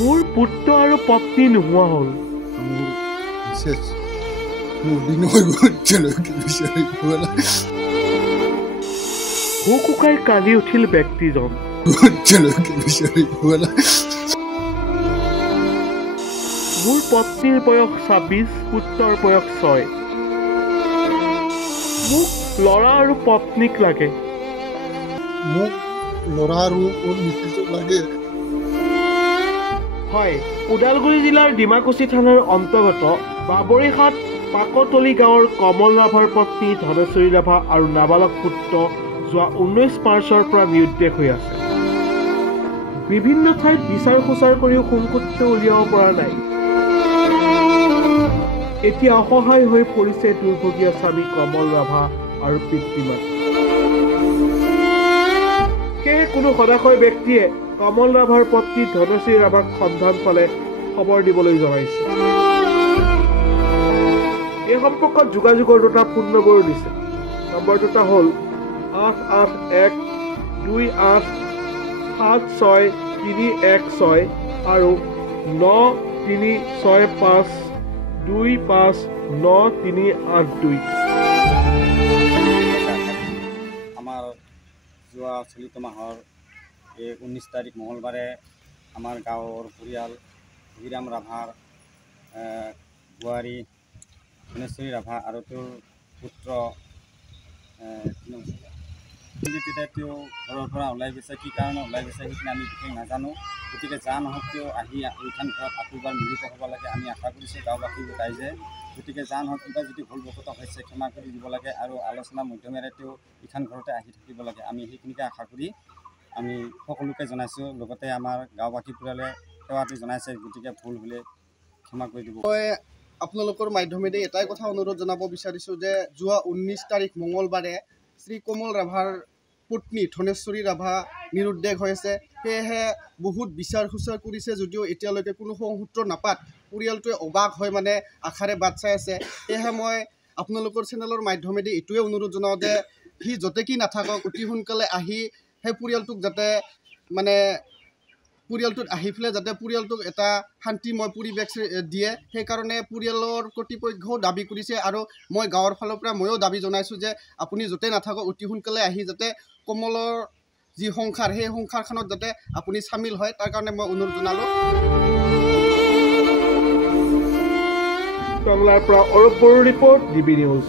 মোৰ পুত্ৰ আৰু পত্নী নোহোৱা হ'ল। মোৰ বিশেষ মোৰ দিন হৈ গ'ল এতিয়ালৈকে বিচাৰি পোৱা নাই। হুকুকাই কান্দি উঠিল ব্যক্তিজন। এতিয়ালৈকে বিচাৰি পোৱা নাই। মোৰ পত্নীৰ বয়স ২৬, পুত্ৰৰ বয়স ৬। মোক ল'ৰা আৰু পত্নীক লাগে। মোক ল'ৰা আৰু মোৰ মিতিৰটো লাগে। হয়, ওদালগুৰি জিলাৰ ডিমাকুচি থানাৰ অন্তৰ্গত বাবৰিহাট পাকতলি গাঁৱৰ কমল ৰাভাৰ পত্নী ধনেশ্বৰী ৰাভা আৰু নাবালক পুত্ৰ যোৱা ১৯ মাৰ্চৰ পৰা নিৰুদ্দেশ হৈ আছে। বিভিন্ন ঠাইত বিচাৰ খোচাৰ কৰিও সোণসূত্ৰ উলিয়াব পৰা নাই। এতিয়া অসহায় হৈ পৰিছে দুৰ্ভগীয়া স্বামী কমল ৰাভা আৰু পিতৃমাতৃ। সেয়ে কোনো সদাশয় ব্যক্তিয়ে কমল ৰাভাৰ পত্নী ধনেশ্বৰী ৰাভাক সন্ধান পালে খবৰ দিবলৈ জনাইছে। এই সম্পৰ্কত যোগাযোগৰ দুটা ফোন নম্বৰ দিছে। নম্বৰ দুটা হ'ল 881287636 আৰু 9365259382। আমাৰ যোৱা চলিত মাহৰ 19 তাৰিখ মঙলবাৰে আমাৰ গাঁৱৰ পৰিয়াল অভিৰাম ৰাভাৰ বোৱাৰী ধনেশ্বৰী ৰাভা আৰু তেওঁৰ পুত্ৰ তেতিয়া তেওঁ ঘৰৰ পৰা ওলাই গৈছে। কি কাৰণে ওলাই গৈছে সেইখিনি আমি বিশেষ নাজানো। গতিকে যা নহওক তেওঁ আহি এইখন ঘৰত আকৌ মিলিত হ'ব লাগে আমি আশা কৰিছোঁ গাঁওবাসী ৰাইজে। গতিকে যা নহওক কিবা যদি ভুলবশত হৈছে ক্ষমা কৰি দিব লাগে আৰু আলোচনা মাধ্যমেৰে তেওঁ এইখন ঘৰতে আহি থাকিব লাগে। আমি সেইখিনিকে আশা কৰি আমি সকলোকে জনাইছোঁ। লগতে আমাৰ গাঁওবাসী পৰিয়ালে সেৱাটো জনাইছে। গতিকে ভুল হ'লে ক্ষমা কৰি দিব। মই আপোনালোকৰ মাধ্যমেদি এটাই কথা অনুৰোধ জনাব বিচাৰিছোঁ যে যোৱা 19 তাৰিখ মঙলবাৰে শ্ৰী কমল ৰাভাৰ পত্নী ধনেশ্বৰী ৰাভা নিৰুদ্দেশ হৈছে। সেয়েহে বহুত বিচাৰ খোচাৰ কৰিছে যদিও এতিয়ালৈকে কোনো সংসূত্ৰ নাপাত পৰিয়ালটোৱে অবাক হৈ মানে আশাৰে বাট চাই আছে। সেয়েহে মই আপোনালোকৰ চেনেলৰ মাধ্যমেদি এইটোৱে অনুৰোধ জনাওঁ যে সি য'তে কি নাথাকক অতি সোনকালে আহি সেই পৰিয়ালটোক যাতে মানে পৰিয়ালটোত আহি পেলাই যাতে পৰিয়ালটোক এটা শান্তিময় পৰিৱেশ দিয়ে, সেইকাৰণে পৰিয়ালৰ কৰ্তৃপক্ষও দাবী কৰিছে। আৰু মই গাঁৱৰ ফালৰ পৰা ময়ো দাবী জনাইছোঁ যে আপুনি য'তে নাথাকক অতি সোনকালে আহি যাতে কমলৰ যি সংসাৰ সেই সংসাৰখনত যাতে আপুনি চামিল হয় তাৰ কাৰণে মই অনুৰোধ জনালোঁ। টংলাৰ পৰা অৰূপ বড়োৰ ৰিপৰ্ট, DB নিউজ।